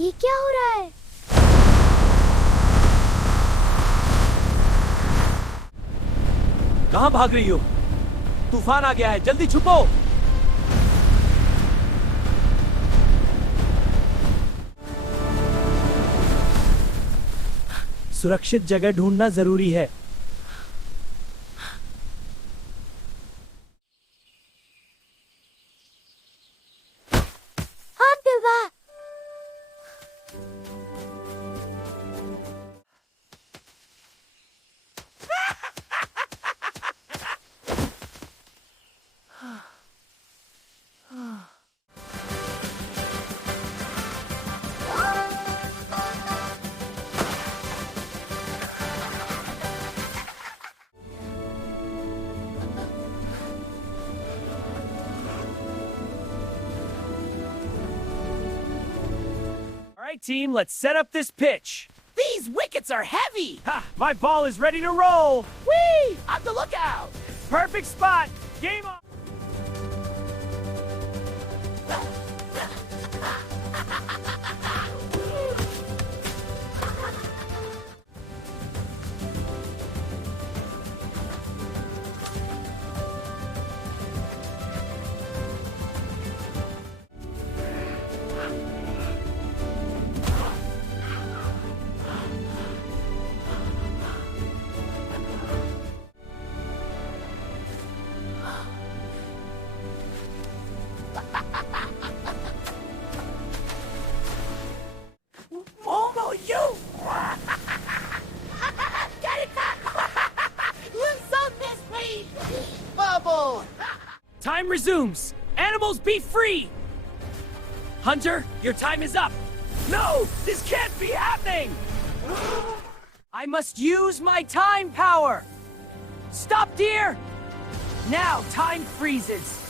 ये क्या हो रहा है? कहाँ भाग रही हो? तूफान आ गया है, जल्दी छुपो। सुरक्षित जगह ढूंढना जरूरी है। हाँ दिवा। All right, team, let's set up this pitch. These wickets are heavy. Ha, my ball is ready to roll. Whee! On the lookout. Perfect spot. Game on. Momo, you! Get it back! Loose on this weed! Bubble! Time resumes. Animals be free! Hunter, your time is up. No! This can't be happening! I must use my time power! Stop, deer! Now time freezes.